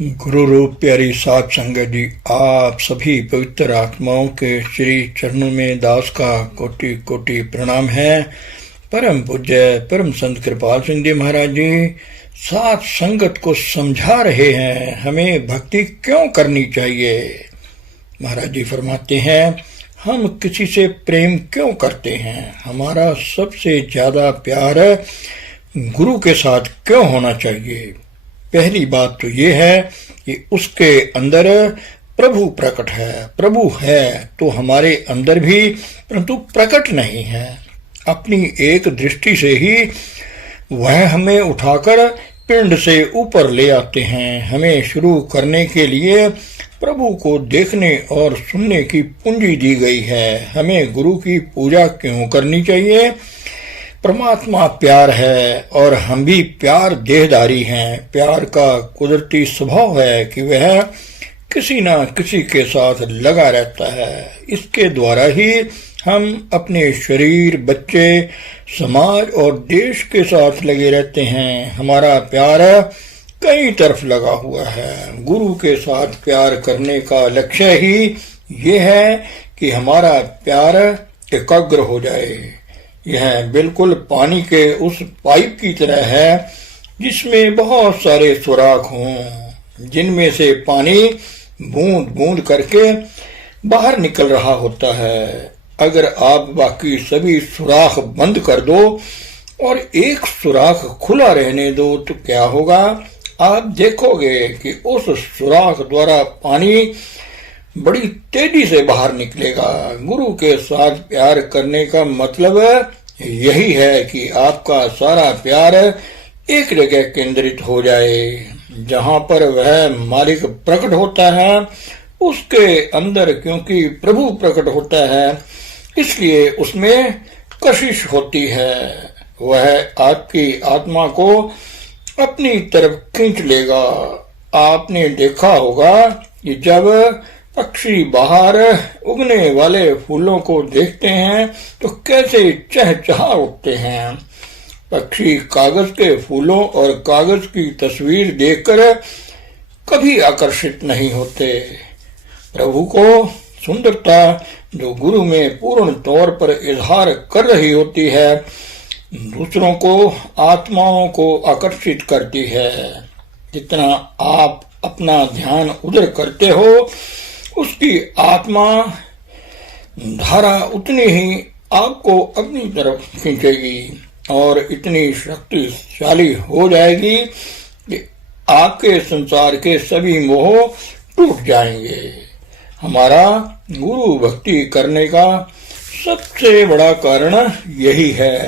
गुरु रूप प्यारी साध संगत जी, आप सभी पवित्र आत्माओं के श्री चरणों में दास का कोटि कोटि प्रणाम है। परम पूज्य परम संत कृपाल सिंह जी महाराज जी साध संगत को समझा रहे हैं हमें भक्ति क्यों करनी चाहिए। महाराज जी फरमाते हैं, हम किसी से प्रेम क्यों करते हैं, हमारा सबसे ज्यादा प्यार गुरु के साथ क्यों होना चाहिए। पहली बात तो ये है कि उसके अंदर प्रभु प्रकट है। प्रभु है तो हमारे अंदर भी, परंतु प्रकट नहीं है। अपनी एक दृष्टि से ही वह हमें उठाकर पिंड से ऊपर ले आते हैं। हमें शुरू करने के लिए प्रभु को देखने और सुनने की पूंजी दी गई है। हमें गुरु की पूजा क्यों करनी चाहिए। परमात्मा प्यार है और हम भी प्यार देहधारी हैं। प्यार का कुदरती स्वभाव है कि वह किसी न किसी के साथ लगा रहता है। इसके द्वारा ही हम अपने शरीर, बच्चे, समाज और देश के साथ लगे रहते हैं। हमारा प्यार कई तरफ लगा हुआ है। गुरु के साथ प्यार करने का लक्ष्य ही ये है कि हमारा प्यार एकाग्र हो जाए। यह बिल्कुल पानी के उस पाइप की तरह है जिसमें बहुत सारे सुराख हों, जिनमें से पानी बूंद बूंद करके बाहर निकल रहा होता है। अगर आप बाकी सभी सुराख बंद कर दो और एक सुराख खुला रहने दो तो क्या होगा। आप देखोगे कि उस सुराख द्वारा पानी बड़ी तेजी से बाहर निकलेगा। गुरु के साथ प्यार करने का मतलब यही है कि आपका सारा प्यार एक जगह केंद्रित हो जाए। जहां पर वह मालिक प्रकट होता है उसके अंदर, क्योंकि प्रभु प्रकट होता है इसलिए उसमें कशिश होती है। वह आपकी आत्मा को अपनी तरफ खींच लेगा। आपने देखा होगा कि जब पक्षी बाहर उगने वाले फूलों को देखते हैं तो कैसे चहचहा उठते हैं। पक्षी कागज के फूलों और कागज की तस्वीर देखकर कभी आकर्षित नहीं होते। प्रभु को सुंदरता जो गुरु में पूर्ण तौर पर इजहार कर रही होती है, दूसरों को, आत्माओं को आकर्षित करती है। जितना आप अपना ध्यान उधर करते हो उसकी आत्मा धारा उतनी ही आपको अपनी तरफ खींचेगी और इतनी शक्तिशाली हो जाएगी कि आपके संसार के सभी मोह टूट जाएंगे। हमारा गुरु भक्ति करने का सबसे बड़ा कारण यही है।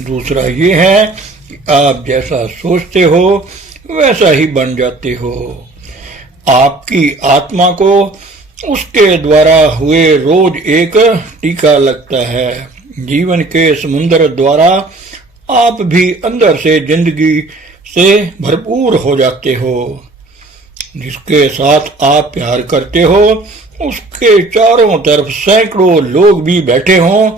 दूसरा ये है कि आप जैसा सोचते हो वैसा ही बन जाते हो। आपकी आत्मा को उसके द्वारा हुए रोज एक टीका लगता है। जीवन के समुद्र द्वारा आप भी अंदर से जिंदगी से भरपूर हो जाते हो। जिसके साथ आप प्यार करते हो उसके चारों तरफ सैकड़ों लोग भी बैठे हों,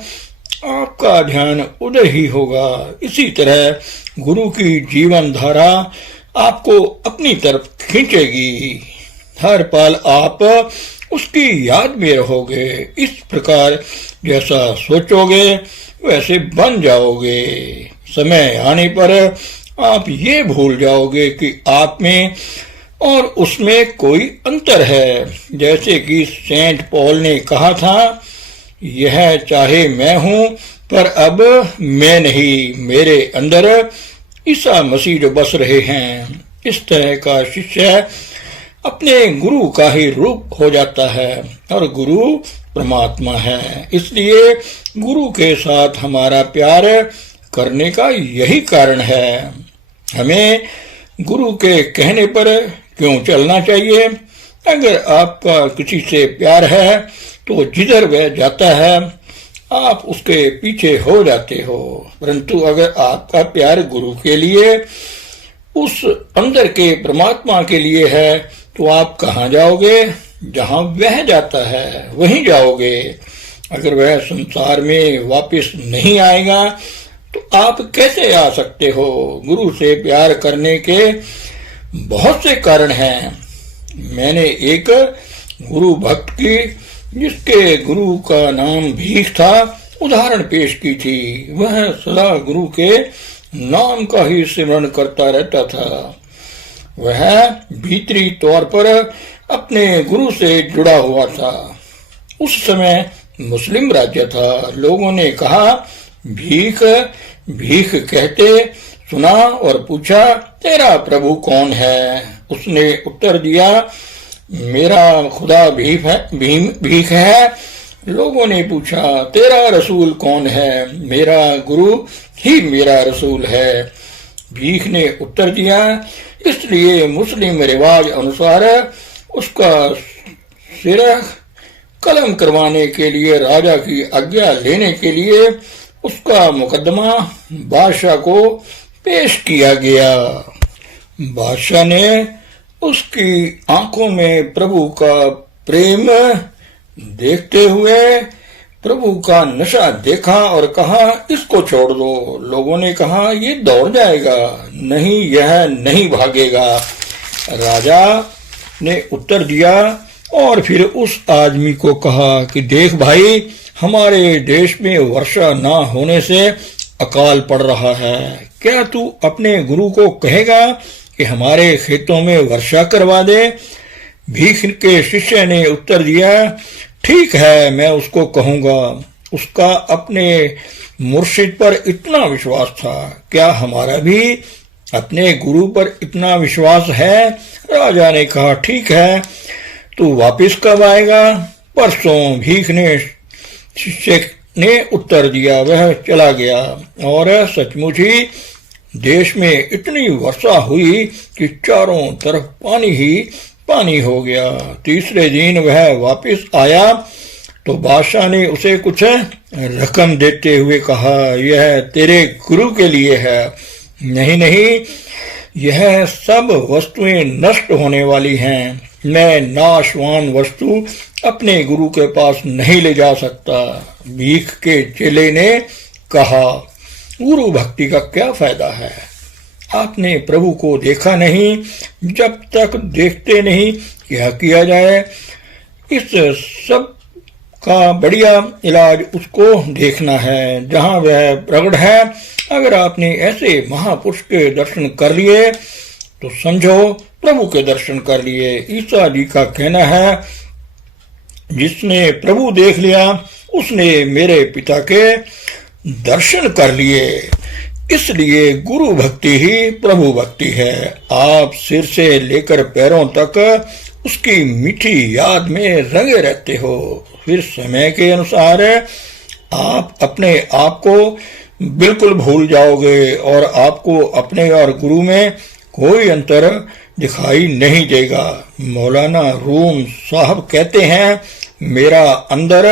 आपका ध्यान उधर ही होगा। इसी तरह गुरु की जीवन धारा आपको अपनी तरफ खींचेगी। हर पल आप उसकी याद में रहोगे। इस प्रकार जैसा सोचोगे वैसे बन जाओगे। समय आने पर आप ये भूल जाओगे कि आप में और उसमें कोई अंतर है। जैसे कि सेंट पॉल ने कहा था, यह चाहे मैं हूं पर अब मैं नहीं, मेरे अंदर ईसा मसीह जो बस रहे हैं। इस तरह का शिष्य अपने गुरु का ही रूप हो जाता है और गुरु परमात्मा है। इसलिए गुरु के साथ हमारा प्यार करने का यही कारण है। हमें गुरु के कहने पर क्यों चलना चाहिए। अगर आपका किसी से प्यार है तो जिधर वह जाता है आप उसके पीछे हो जाते हो। परंतु अगर आपका प्यार गुरु के लिए, उस अंदर के परमात्मा के लिए है तो आप कहाँ जाओगे। जहां वह जाता है वहीं जाओगे। अगर वह संसार में वापस नहीं आएगा तो आप कैसे आ सकते हो। गुरु से प्यार करने के बहुत से कारण हैं। मैंने एक गुरु भक्त की, जिसके गुरु का नाम भीख था, उदाहरण पेश की थी। वह सदा गुरु के नाम का ही स्मरण करता रहता था। वह भीतरी तौर पर अपने गुरु से जुड़ा हुआ था। उस समय मुस्लिम राज्य था। लोगों ने कहा, भीख भीख कहते सुना और पूछा, तेरा प्रभु कौन है? उसने उत्तर दिया, मेरा खुदा भीख है। लोगों ने पूछा, तेरा रसूल कौन है? मेरा गुरु ही मेरा रसूल है। भीख ने उत्तर दिया, इसलिए मुस्लिम रिवाज अनुसार उसका सिर कलम करवाने के लिए, राजा की आज्ञा लेने के लिए उसका मुकदमा बादशाह को पेश किया गया। बादशाह ने उसकी आंखों में प्रभु का प्रेम देखते हुए प्रभु का नशा देखा और कहा, इसको छोड़ दो। लोगों ने कहा, ये दौड़ जाएगा, नहीं यह नहीं भागेगा। राजा ने उत्तर दिया और फिर उस आदमी को कहा कि देख भाई, हमारे देश में वर्षा ना होने से अकाल पड़ रहा है। क्या तू अपने गुरु को कहेगा कि हमारे खेतों में वर्षा करवा दे? भीख के शिष्य ने उत्तर दिया, ठीक है, मैं उसको कहूंगा। उसका अपने मुर्शिद पर इतना विश्वास था। क्या हमारा भी अपने गुरु पर इतना विश्वास है? राजा ने कहा, ठीक है, तू वापिस कब आएगा? परसों। भीख ने शिष्य ने उत्तर दिया। वह चला गया और सचमुच ही देश में इतनी वर्षा हुई कि चारों तरफ पानी ही पानी हो गया। तीसरे दिन वह वापस आया तो बादशाह ने उसे कुछ रकम देते हुए कहा, यह तेरे गुरु के लिए है। नहीं नहीं, यह सब वस्तुएं नष्ट होने वाली हैं। मैं नाशवान वस्तु अपने गुरु के पास नहीं ले जा सकता। भीख के चेले ने कहा, गुरु भक्ति का क्या फायदा है? आपने प्रभु को देखा नहीं। जब तक देखते नहीं, क्या किया जाए? इस सब का बढ़िया इलाज उसको देखना है जहां वह प्रकट है। अगर आपने ऐसे महापुरुष के दर्शन कर लिए तो समझो प्रभु के दर्शन कर लिए। ईसा जी का कहना है, जिसने प्रभु देख लिया उसने मेरे पिता के दर्शन कर लिए। इसलिए गुरु भक्ति ही प्रभु भक्ति है। आप सिर से लेकर पैरों तक उसकी मीठी याद में रंगे रहते हो। फिर समय के अनुसार आप अपने आप को बिल्कुल भूल जाओगे और आपको अपने और गुरु में कोई अंतर दिखाई नहीं देगा। मौलाना रूम साहब कहते हैं, मेरा अंदर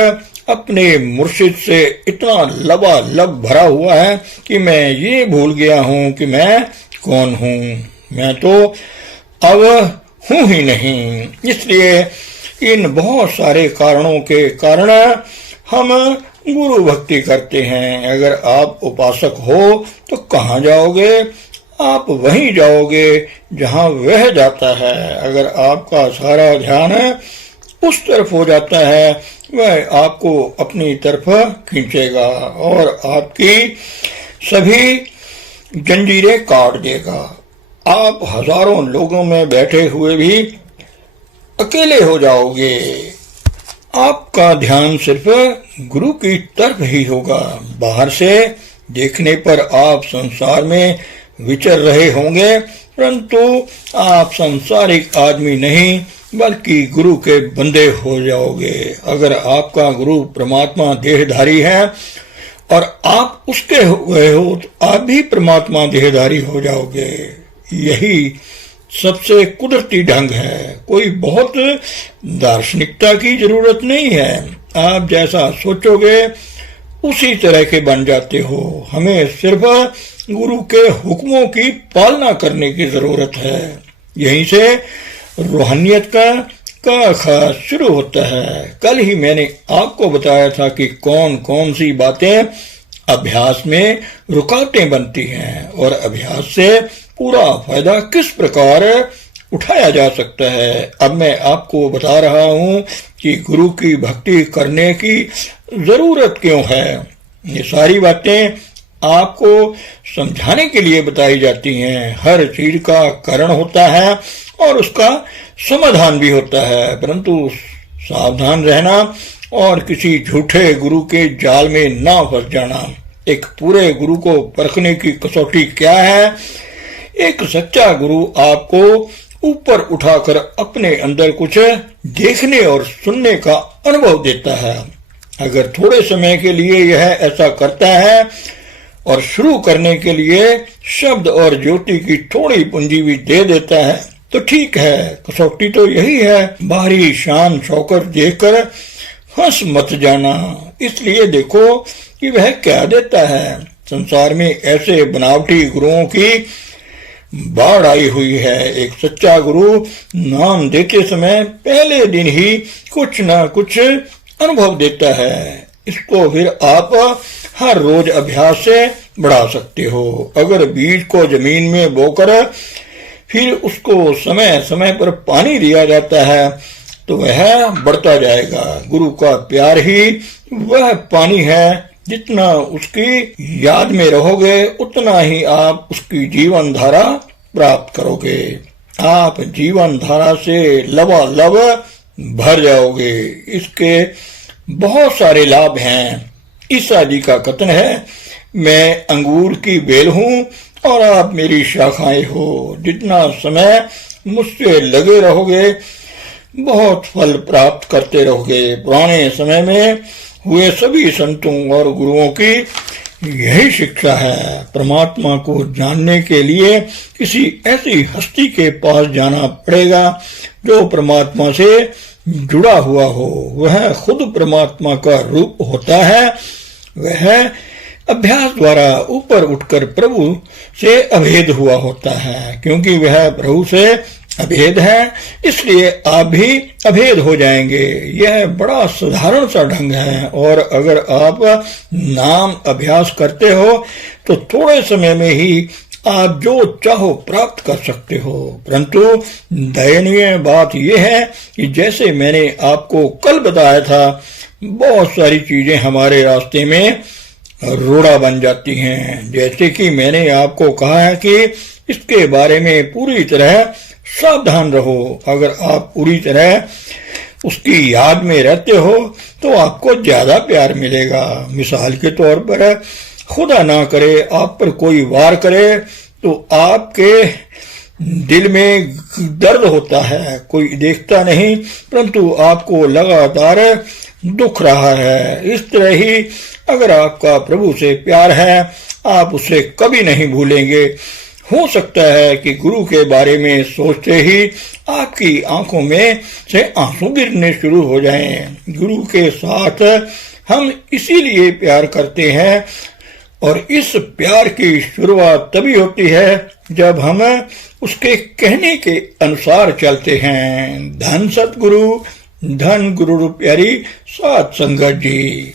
अपने मुर्शिद से इतना लबालब भरा हुआ है कि मैं ये भूल गया हूँ कि मैं कौन हूँ। मैं तो अब हूँ ही नहीं। इसलिए इन बहुत सारे कारणों के कारण हम गुरु भक्ति करते हैं। अगर आप उपासक हो तो कहाँ जाओगे? आप वहीं जाओगे जहाँ वह जाता है। अगर आपका सारा ध्यान उस तरफ हो जाता है, वह आपको अपनी तरफ खींचेगा और आपकी सभी जंजीरें काट देगा। आप हजारों लोगों में बैठे हुए भी अकेले हो जाओगे। आपका ध्यान सिर्फ गुरु की तरफ ही होगा। बाहर से देखने पर आप संसार में विचर रहे होंगे, परंतु आप सांसारिक आदमी नहीं बल्कि गुरु के बंदे हो जाओगे। अगर आपका गुरु परमात्मा देहधारी है और आप उसके हुए हो तो आप भी परमात्मा देहधारी हो जाओगे। यही सबसे कुदरती ढंग है। कोई बहुत दार्शनिकता की जरूरत नहीं है। आप जैसा सोचोगे उसी तरह के बन जाते हो। हमें सिर्फ गुरु के हुक्मों की पालना करने की जरूरत है। यहीं से रूहानियत का खास शुरू होता है। कल ही मैंने आपको बताया था कि कौन कौन सी बातें अभ्यास में रुकावटें बनती हैं और अभ्यास से पूरा फायदा किस प्रकार उठाया जा सकता है। अब मैं आपको बता रहा हूं कि गुरु की भक्ति करने की जरूरत क्यों है। ये सारी बातें आपको समझाने के लिए बताई जाती हैं। हर चीज का कारण होता है और उसका समाधान भी होता है, परंतु सावधान रहना और किसी झूठे गुरु के जाल में ना फंस जाना। एक पूरे गुरु को परखने की कसौटी क्या है? एक सच्चा गुरु आपको ऊपर उठाकर अपने अंदर कुछ देखने और सुनने का अनुभव देता है। अगर थोड़े समय के लिए यह ऐसा करता है और शुरू करने के लिए शब्द और ज्योति की थोड़ी पूंजी भी दे देता है तो ठीक है। कसौटी तो यही है, बाहरी शान शौकत देखकर हंस मत जाना। इसलिए देखो कि वह क्या देता है। संसार में ऐसे बनावटी गुरुओं की बाढ़ आई हुई है। एक सच्चा गुरु नाम देते समय पहले दिन ही कुछ न कुछ अनुभव देता है। इसको फिर आप हर रोज अभ्यास से बढ़ा सकते हो। अगर बीज को जमीन में बोकर फिर उसको समय समय पर पानी दिया जाता है तो वह बढ़ता जाएगा। गुरु का प्यार ही वह पानी है। जितना उसकी याद में रहोगे उतना ही आप उसकी जीवन धारा प्राप्त करोगे। आप जीवन धारा से लबालब भर जाओगे। इसके बहुत सारे लाभ हैं। ईसा जी का कथन है, मैं अंगूर की बेल हूं और आप मेरी शाखाएं हो। जितना समय मुझसे लगे रहोगे बहुत फल प्राप्त करते रहोगे। पुराने समय में हुए सभी संतों और गुरुओं की यही शिक्षा है। परमात्मा को जानने के लिए किसी ऐसी हस्ती के पास जाना पड़ेगा जो परमात्मा से जुड़ा हुआ हो। वह खुद परमात्मा का रूप होता है। वह अभ्यास द्वारा ऊपर उठकर प्रभु से अभेद हुआ होता है। क्योंकि वह प्रभु से अभेद है, इसलिए आप भी अभेद हो जाएंगे। यह बड़ा साधारण सा ढंग है और अगर आप नाम अभ्यास करते हो तो थोड़े समय में ही आप जो चाहो प्राप्त कर सकते हो। परंतु दयनीय बात यह है कि जैसे मैंने आपको कल बताया था, बहुत सारी चीजें हमारे रास्ते में रोड़ा बन जाती हैं। जैसे कि मैंने आपको कहा है कि इसके बारे में पूरी तरह सावधान रहो। अगर आप पूरी तरह उसकी याद में रहते हो तो आपको ज्यादा प्यार मिलेगा। मिसाल के तौर पर खुदा ना करे आप पर कोई वार करे तो आपके दिल में दर्द होता है। कोई देखता नहीं परंतु आपको लगातार दुख रहा है। इस तरह ही अगर आपका प्रभु से प्यार है आप उसे कभी नहीं भूलेंगे। हो सकता है कि गुरु के बारे में सोचते ही आपकी आंखों में से आंसू गिरने शुरू हो जाएं। गुरु के साथ हम इसीलिए प्यार करते हैं और इस प्यार की शुरुआत तभी होती है जब हम उसके कहने के अनुसार चलते हैं। धन सतगुरु, धन गुरु प्यारी साध संगत जी।